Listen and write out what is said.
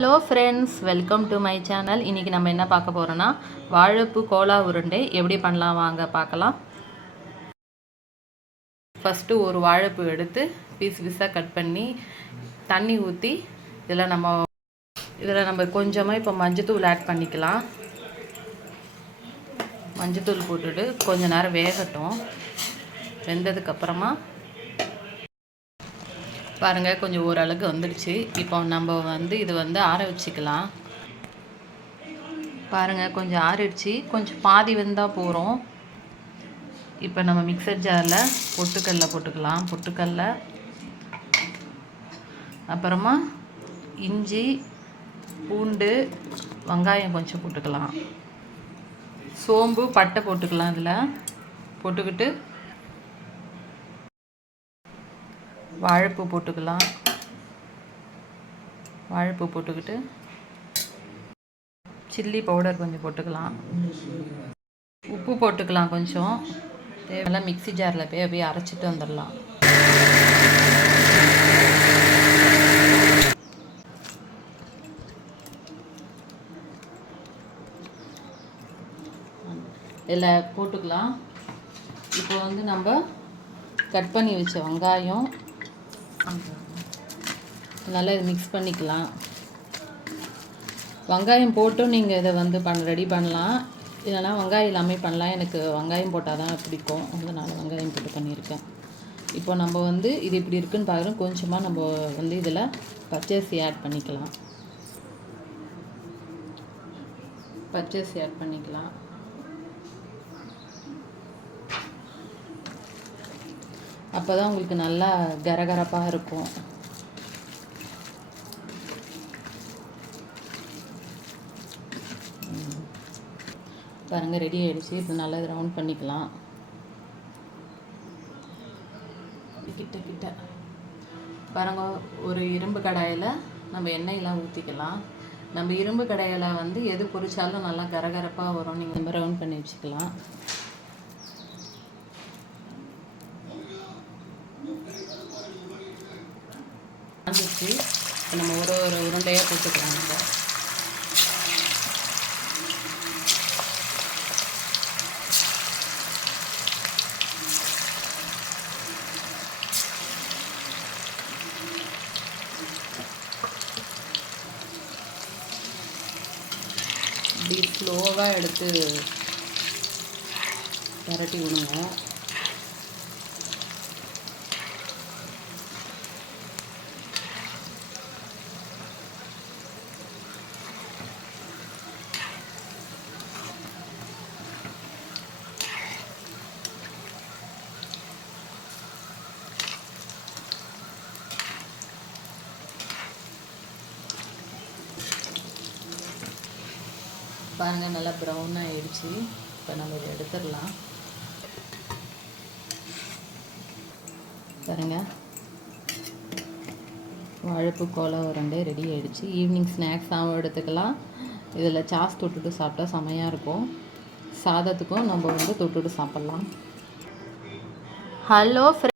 Hello friends welcome to my channel இன்றைக்கி நம்ம என்ன பார்க்க போகிறோன்னா வாழைப்பு கோலா உருண்டை எப்படி பண்ணலாம் வாங்க பார்க்கலாம். ஃபஸ்ட்டு ஒரு வாழைப்பூ எடுத்து பீஸ் பீஸாக கட் பண்ணி தண்ணி ஊற்றி இதில் நம்ம இதில் நம்ம கொஞ்சமாக இப்போ மஞ்சத்தூள் ஆட் பண்ணிக்கலாம். மஞ்சத்தூள் போட்டுட்டு கொஞ்ச நேரம் வேகட்டும். வெந்ததுக்கப்புறமா பாருங்கள் கொஞ்சம் ஓரளவுக்கு வந்துடுச்சு. இப்போ நம்ம வந்து இது வந்து ஆற வச்சுக்கலாம். பாருங்கள் கொஞ்சம் ஆறிடுச்சு. கொஞ்சம் பாதி வெந்தால் போகிறோம் இப்போ நம்ம மிக்சர் ஜாரில் பொட்டுக்கல்ல போட்டுக்கலாம். பொட்டுக்கல்ல. அப்புறமா இஞ்சி பூண்டு வெங்காயம் கொஞ்சம் போட்டுக்கலாம். சோம்பு பட்டை போட்டுக்கலாம் இதில். போட்டுக்கிட்டு வாழைப்பூ போட்டுக்கலாம். வாழைப்பூ போட்டுக்கிட்டு சில்லி பவுடர் கொஞ்சம் போட்டுக்கலாம். உப்பு போட்டுக்கலாம் கொஞ்சம். தேவையில்ல மிக்சி ஜாரில் போய் அப்படியே அரைச்சிட்டு வந்துடலாம். இதில் போட்டுக்கலாம். இப்போ வந்து நம்ம கட் பண்ணி வச்ச வெங்காயம் நல்லா இது மிக்ஸ் பண்ணிக்கலாம். வெங்காயம் போட்டும் நீங்கள் இதை வந்து பண் ரெடி பண்ணலாம். இல்லைனா வெங்காயம் இல்லாமல் பண்ணலாம். எனக்கு வெங்காயம் போட்டால் தான் பிடிக்கும். அதனால் வெங்காயம் போட்டு பண்ணியிருக்கேன். இப்போ நம்ம வந்து இது இப்படி இருக்குன்னு பார்க்குறோம் கொஞ்சமாக நம்ம வந்து இதில் பச்சரிசி ஆட் பண்ணிக்கலாம். பச்சரிசி ஆட் பண்ணிக்கலாம். அப்போ தான் உங்களுக்கு நல்லா கரகரப்பாக இருக்கும். பாருங்கள் ரெடி ஆகிடுச்சு இப்போ நல்லா ரவுண்ட் பண்ணிக்கலாம். கிட்ட கிட்ட. பாருங்க ஒரு இரும்பு கடாயில் நம்ம எண்ணெயெலாம் ஊற்றிக்கலாம் நம்ம இரும்பு கடையில் வந்து எது பொறிச்சாலும் நல்லா கரகரப்பாக வரும். நீங்கள் ரவுண்ட் பண்ணி வச்சுக்கலாம். வந்துச்சு. இப்போ நம்ம ஒரு ஒரு உருண்டையாக போட்டுக்கலாம் நம்ம. இப்படி ஸ்லோவாக எடுத்து பரட்டி விடுங்க. பாருங்கள் நல்லா ப்ரௌன் ஆகிடுச்சு இப்போ நம்ம இதை எடுத்துடலாம். பாருங்கள் வாழைப்பு கோலா உருண்டை ரெடி ஆகிடுச்சு ஈவினிங் ஸ்நாக்ஸாகவும் எடுத்துக்கலாம். இதில் சாஸ் தொட்டுட்டு சாப்பிட்டா செமையாக இருக்கும். சாதத்துக்கும் நம்ம வந்து தொட்டுட்டு சாப்பிட்லாம். ஹலோ